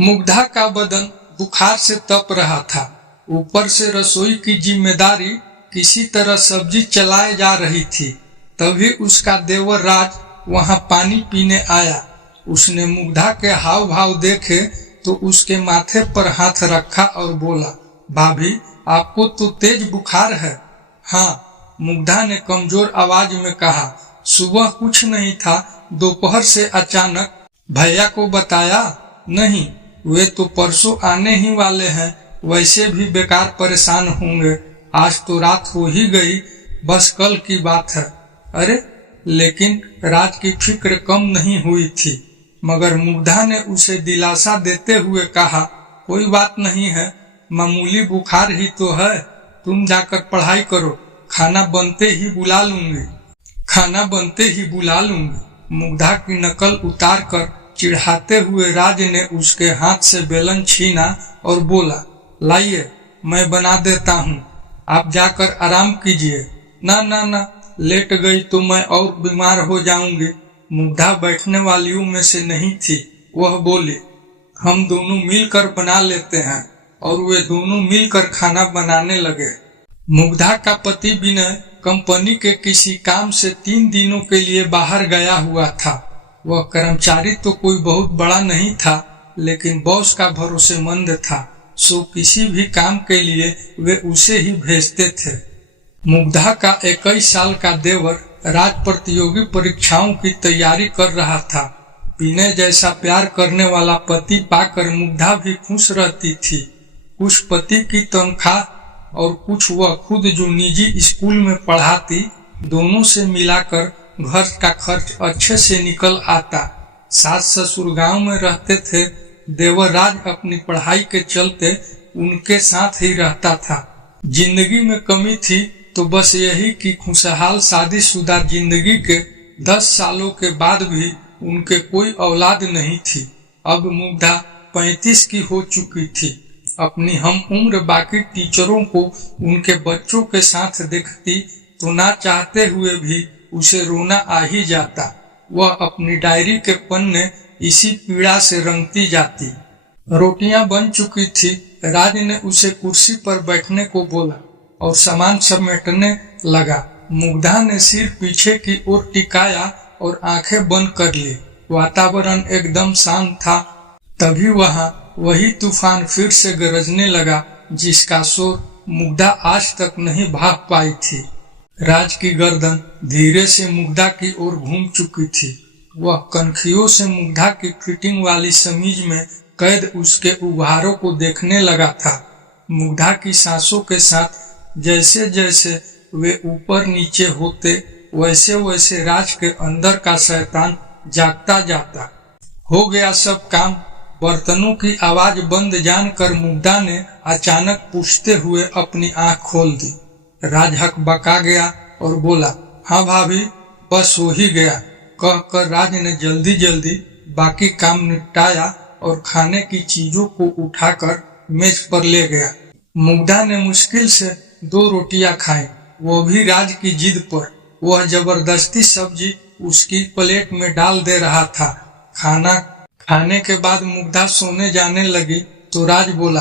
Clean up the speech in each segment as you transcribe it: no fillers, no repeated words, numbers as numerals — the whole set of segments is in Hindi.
मुग्धा का बदन बुखार से तप रहा था। ऊपर से रसोई की जिम्मेदारी किसी तरह सब्जी चलाए जा रही थी। तभी उसका देवर राज वहां पानी पीने आया। उसने मुग्धा के हाव भाव देखे तो उसके माथे पर हाथ रखा और बोला, भाभी आपको तो तेज बुखार है। हाँ, मुग्धा ने कमजोर आवाज में कहा। सुबह कुछ नहीं था, दोपहर से अचानक। भैया को बताया? नहीं, वे तो परसों आने ही वाले हैं। वैसे भी बेकार परेशान होंगे। आज तो रात हो ही गई, बस कल की बात है। अरे, लेकिन राज की फिक्र कम नहीं हुई थी, मगर मुग्धा ने उसे दिलासा देते हुए कहा, कोई बात नहीं है, मामूली बुखार ही तो है। तुम जाकर पढ़ाई करो, खाना बनते ही बुला लूंगी। खाना बनते ही बुला लूंगी। मुग्धा की नकल उतार कर चिढ़ाते हुए राज ने उसके हाथ से बेलन छीना और बोला, लाइए मैं बना देता हूँ, आप जाकर आराम कीजिए। ना ना ना, लेट गई तो मैं और बीमार हो जाऊंगी। मुग्धा बैठने वालियों में से नहीं थी। वह बोली, हम दोनों मिलकर बना लेते हैं। और वे दोनों मिलकर खाना बनाने लगे। मुग्धा का पति विनय कंपनी के किसी काम से 3 दिनों के लिए बाहर गया हुआ था। वह कर्मचारी तो कोई बहुत बड़ा नहीं था, लेकिन बॉस का भरोसेमंद था, सो किसी भी काम के लिए वे उसे ही भेजते थे। मुग्धा का 21 साल का देवर राज प्रतियोगी परीक्षाओं की तैयारी कर रहा था। विनय जैसा प्यार करने वाला पति पाकर मुग्धा भी खुश रहती थी। कुछ पति की तनख्वाह और कुछ वह खुद जो निजी स्कूल में पढ़ाती, दोनों से मिलाकर घर का खर्च अच्छे से निकल आता। सास ससुर गांव में रहते थे। देवर राज अपनी पढ़ाई के चलते उनके साथ ही रहता था। जिंदगी में कमी थी तो बस यही कि खुशहाल शादीशुदा जिंदगी के 10 सालों के बाद भी उनके कोई औलाद नहीं थी। अब मुग्धा 35 की हो चुकी थी। अपनी हम उम्र बाकी टीचरों को उनके बच्चों के साथ देखती तो ना चाहते हुए भी उसे रोना आ ही जाता। वह अपनी डायरी के पन्ने इसी पीड़ा से रंगती जाती। रोटियां बन चुकी थी। राज ने उसे कुर्सी पर बैठने को बोला और सामान समेटने लगा। मुग्धा ने सिर पीछे की ओर टिकाया और आंखें बंद कर ली। वातावरण एकदम शांत था। तभी वहां वही तूफान फिर से गरजने लगा, जिसका शोर मुग्धा आज तक नहीं भाग पाई थी। राज की गर्दन धीरे से मुग्धा की ओर घूम चुकी थी। वह कनखियों से मुग्धा की फिटिंग वाली समीज में कैद उसके उभारों को देखने लगा था। मुग्धा की सांसों के साथ जैसे जैसे वे ऊपर नीचे होते, वैसे वैसे राज के अंदर का शैतान जागता जाता। हो गया सब काम। बर्तनों की आवाज बंद जानकर मुग्धा ने अचानक पूछते हुए अपनी आंख खोल दी। राज हकबका गया और बोला, हाँ भाभी, बस हो ही गया। कहकर राज ने जल्दी जल्दी बाकी काम निपटाया और खाने की चीजों को उठाकर मेज पर ले गया। मुग्धा ने मुश्किल से 2 रोटियां खाई, वो भी राज की जिद पर। वह जबरदस्ती सब्जी उसकी प्लेट में डाल दे रहा था। खाना खाने के बाद मुग्धा सोने जाने लगी तो राज बोला,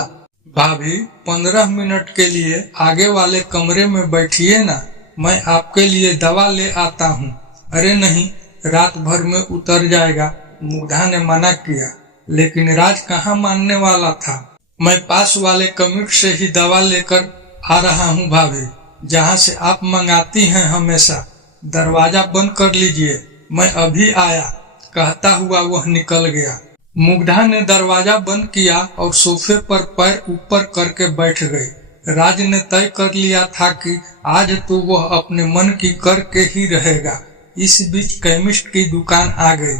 भाभी 15 मिनट के लिए आगे वाले कमरे में बैठिए ना, मैं आपके लिए दवा ले आता हूँ। अरे नहीं, रात भर में उतर जाएगा। मुग्धा ने मना किया, लेकिन राज कहाँ मानने वाला था। मैं पास वाले कमिट से ही दवा लेकर आ रहा हूँ भाभी, जहाँ से आप मंगाती हैं हमेशा। दरवाजा बंद कर लीजिए, मैं अभी आया। कहता हुआ वह निकल गया। मुग्धा ने दरवाजा बंद किया और सोफे पर पैर ऊपर करके बैठ गई। राज ने तय कर लिया था कि आज तो वह अपने मन की करके ही रहेगा। इस बीच केमिस्ट की दुकान आ गई।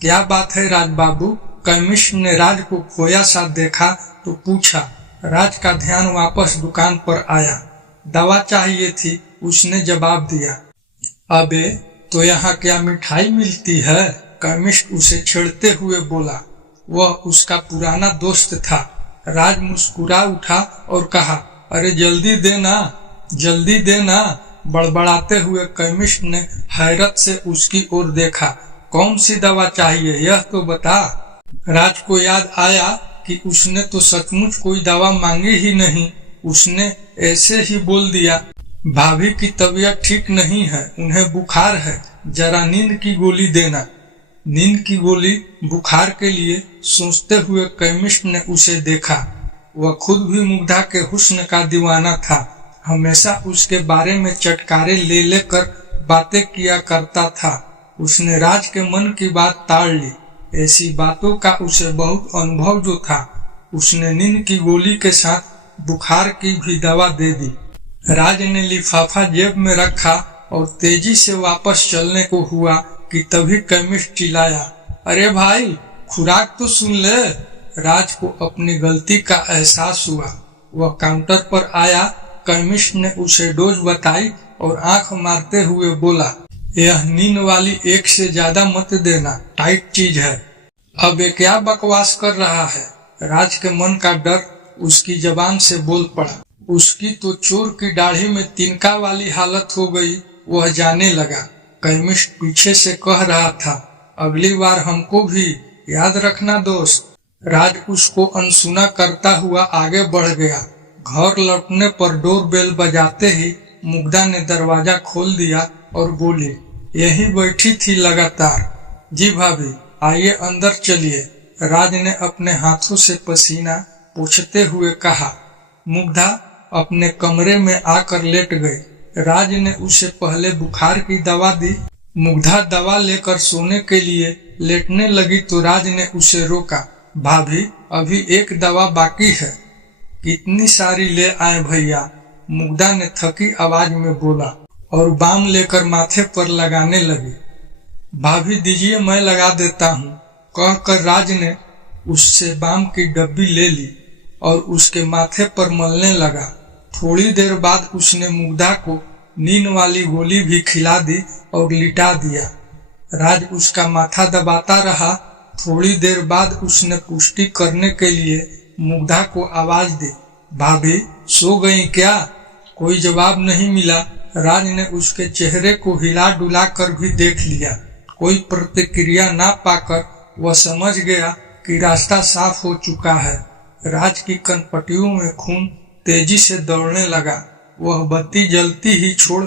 क्या बात है राज बाबू? केमिस्ट ने राज को खोया सा देखा तो पूछा। राज का ध्यान वापस दुकान पर आया। दवा चाहिए थी, उसने जवाब दिया। अबे तो यहाँ क्या मिठाई मिलती है? केमिस्ट उसे छेड़ते हुए बोला। वह उसका पुराना दोस्त था। राज मुस्कुरा उठा और कहा, अरे जल्दी देना, जल्दी देना। बड़बड़ाते हुए केमिस्ट ने हैरत से उसकी ओर देखा। कौन सी दवा चाहिए, यह तो बता। राज को याद आया कि उसने तो सचमुच कोई दवा मांगी ही नहीं। उसने ऐसे ही बोल दिया, भाभी की तबीयत ठीक नहीं है, उन्हें बुखार है, जरा नींद की गोली देना। नींद की गोली बुखार के लिए सोचते हुए केमिस्ट ने उसे देखा। वह खुद भी मुग्धा के हुस्न का दीवाना था। हमेशा उसके बारे में चटकारे ले लेकर बातें किया करता था। उसने राज के मन की बात टाल ली। ऐसी बातों का उसे बहुत अनुभव जो था। उसने नींद की गोली के साथ बुखार की भी दवा दे दी। राज ने लिफाफा जेब में रखा और तेजी से वापस चलने को हुआ कि तभी केमिस्ट चिल्लाया, अरे भाई, खुराक तो सुन ले। राज को अपनी गलती का एहसास हुआ। वह काउंटर पर आया। केमिस्ट ने उसे डोज बताई और आंख मारते हुए बोला, यह नींद वाली एक से ज्यादा मत देना, टाइट चीज है। अब ये क्या बकवास कर रहा है? राज के मन का डर उसकी जबान से बोल पड़ा। उसकी तो चोर की दाढ़ी में तिनका वाली हालत हो गई। वह जाने लगा। केमिस्ट पीछे से कह रहा था, अगली बार हमको भी याद रखना दोस्त। राज उसको अनसुना करता हुआ आगे बढ़ गया। घर लौटने पर डोर बेल बजाते ही मुग्धा ने दरवाजा खोल दिया और बोली, यही बैठी थी लगातार। जी भाभी, आइए अंदर चलिए। राज ने अपने हाथों से पसीना पोंछते हुए कहा। मुग्धा अपने कमरे में आकर लेट गई। राज ने उसे पहले बुखार की दवा दी। मुग्धा दवा लेकर सोने के लिए लेटने लगी तो राज ने उसे रोका। भाभी, अभी एक दवा बाकी है। कितनी सारी ले आए भैया? मुग्धा ने थकी आवाज में बोला और बाम लेकर माथे पर लगाने लगी। भाभी दीजिए, मैं लगा देता हूँ, कहकर राज ने उससे बाम की डब्बी ले ली और उसके माथे पर मलने लगा। थोड़ी देर बाद उसने मुग्धा को नींद वाली गोली भी खिला दी और लिटा दिया। राज उसका माथा दबाता रहा। थोड़ी देर बाद उसने पुष्टि करने के लिए मुग्धा को आवाज दी, भाभी सो गई क्या? कोई जवाब नहीं मिला। राज ने उसके चेहरे को हिला डुला कर भी देख लिया। कोई प्रतिक्रिया ना पाकर वह समझ गया कि रास्ता साफ हो चुका है। राज की कनपटियों में खून तेजी से दौड़ने लगा। वह बत्ती जलती ही छोड़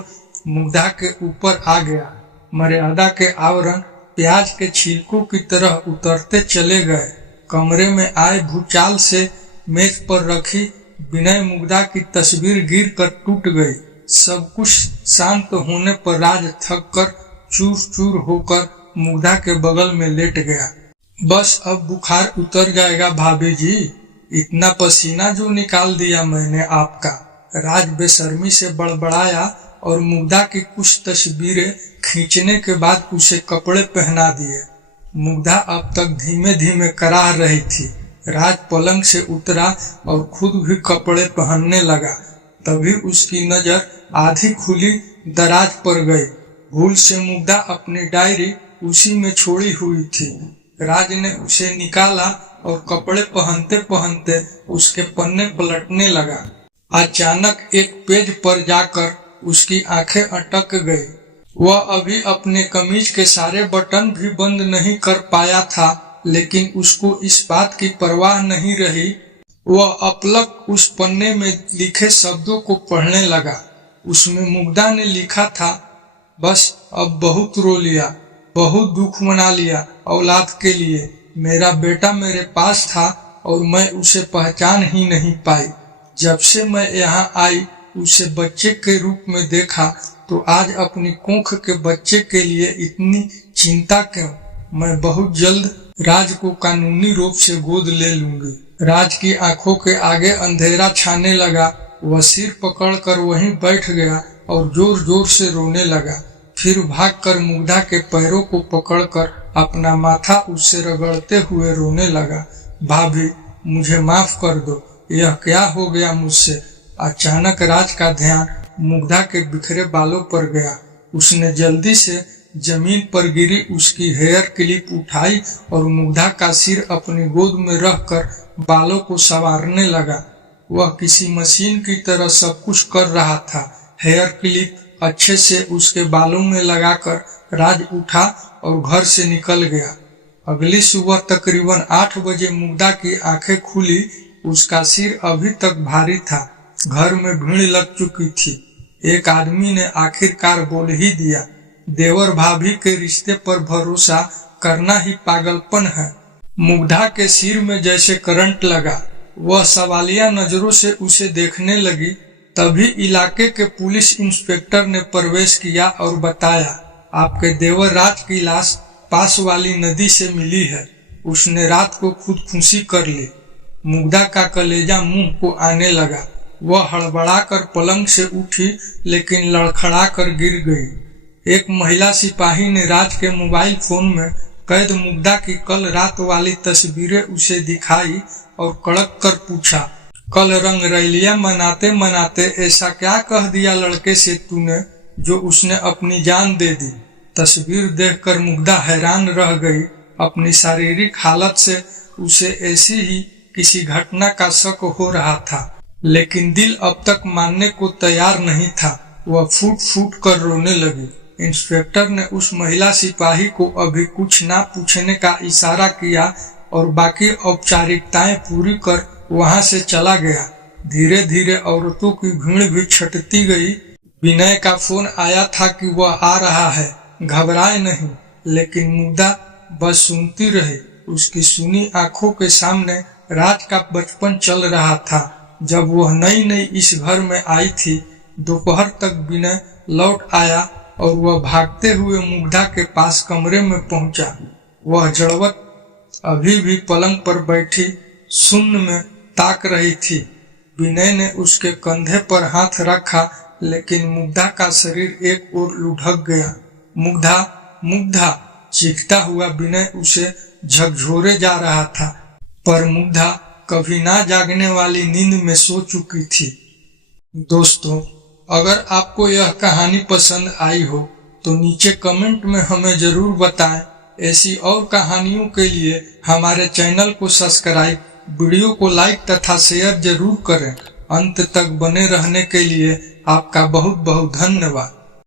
मुग्धा के ऊपर आ गया। मर्यादा के आवरण प्याज के छिलकों की तरह उतरते चले गए। कमरे में आए भूचाल से मेज पर रखी विनय मुग्धा की तस्वीर गिर कर टूट गई। सब कुछ शांत होने पर राज थक कर चूर चूर होकर मुग्धा के बगल में लेट गया। बस अब बुखार उतर जाएगा भाभी जी, इतना पसीना जो निकाल दिया मैंने आपका। राज बेशर्मी से बड़बड़ाया और मुग्धा की कुछ तस्वीरें खींचने के बाद उसे कपड़े पहना दिए। मुग्धा अब तक धीमे धीमे कराह रही थी। राज पलंग से उतरा और खुद भी कपड़े पहनने लगा। तभी उसकी नजर आधी खुली दराज पर गई। भूल से मुग्धा अपनी डायरी उसी में छोड़ी हुई थी। राज ने उसे निकाला और कपड़े पहनते पहनते उसके पन्ने पलटने लगा। अचानक एक पेज पर जाकर उसकी आंखें अटक गई। वह अभी अपने कमीज के सारे बटन भी बंद नहीं कर पाया था, लेकिन उसको इस बात की परवाह नहीं रही। वह अपलक उस पन्ने में लिखे शब्दों को पढ़ने लगा। उसमें मुग्धा ने लिखा था, बस अब बहुत रो लिया, बहुत दुख मना लिया औलाद के लिए। मेरा बेटा मेरे पास था और मैं उसे पहचान ही नहीं पाई। जब से मैं यहाँ आई उसे बच्चे के रूप में देखा तो आज अपनी कोख के बच्चे के लिए इतनी चिंता क्यों? मैं बहुत जल्द राज को कानूनी रूप से गोद ले लूंगी। राज की आंखों के आगे अंधेरा छाने लगा। वह सिर पकड़कर वहीं बैठ गया और जोर जोर से रोने लगा। फिर भागकर मुग्धा के पैरों को पकड़कर अपना माथा उससे रगड़ते हुए रोने लगा। भाभी, मुझे माफ कर दो, यह क्या हो गया मुझसे? अचानक राज का ध्यान मुग्धा के बिखरे बालों पर गया। उसने जल्दी से जमीन पर गिरी उसकी हेयर क्लिप उठाई और मुग्धा का सिर अपनी गोद में रखकर बालों को संवारने लगा। वह किसी मशीन की तरह सब कुछ कर रहा था। हेयर क्लिप अच्छे से उसके बालों में लगाकर राज उठा और घर से निकल गया। अगली सुबह तकरीबन 8 बजे मुग्धा की आंखें खुली। उसका सिर अभी तक भारी था। घर में भीड़ लग चुकी थी। एक आदमी ने आखिरकार बोल ही दिया, देवर भाभी के रिश्ते पर भरोसा करना ही पागलपन है। मुग्धा के सिर में जैसे करंट लगा। वह सवालिया नजरों से उसे देखने लगी। तभी इलाके के पुलिस इंस्पेक्टर ने प्रवेश किया और बताया, आपके देवर राज की लाश पास वाली नदी से मिली है। उसने रात को खुदकुशी कर ली। मुग्धा का कलेजा मुंह को आने लगा। वह हड़बड़ाकर पलंग से उठी, लेकिन लड़खड़ा कर गिर गई। एक महिला सिपाही ने राज के मोबाइल फोन में कैद मुग्धा की कल रात वाली तस्वीरें उसे दिखाई और कड़क कर पूछा, कल रंगरैलियां मनाते मनाते ऐसा क्या कह दिया लड़के से तूने जो उसने अपनी जान दे दी। तस्वीर देखकर मुग्धा हैरान रह गई। अपनी शारीरिक हालत से उसे ऐसी ही किसी घटना का शक हो रहा था, लेकिन दिल अब तक मानने को तैयार नहीं था। वह फूट फूट कर रोने लगी। इंस्पेक्टर ने उस महिला सिपाही को अभी कुछ ना पूछने का इशारा किया और बाकी औपचारिकताएं पूरी कर वहां से चला गया। धीरे धीरे औरतों की भीड़ भी छटती गई। विनय का फोन आया था कि वह आ रहा है, घबराए नहीं। लेकिन मुग्धा बस सुनती रही। उसकी सुनी आंखों के सामने राज का बचपन चल रहा था, जब वह नई नई इस घर में आई थी। दोपहर तक विनय लौट आया और वह भागते हुए मुग्धा के पास कमरे में पहुंचा। वह जड़वत अभी भी पलंग पर बैठी शून्य में ताक रही थी। विनय ने उसके कंधे पर हाथ रखा, लेकिन मुग्धा का शरीर एक ओर लुढ़क गया। मुग्धा मुग्धा चीखता हुआ विनय उसे झकझोरे जा रहा था, पर मुग्धा कभी ना जागने वाली नींद में सो चुकी थी। दोस्तों, अगर आपको यह कहानी पसंद आई हो तो नीचे कमेंट में हमें जरूर बताएं। ऐसी और कहानियों के लिए हमारे चैनल को सब्सक्राइब, वीडियो को लाइक तथा शेयर जरूर करें। अंत तक बने रहने के लिए आपका बहुत बहुत धन्यवाद।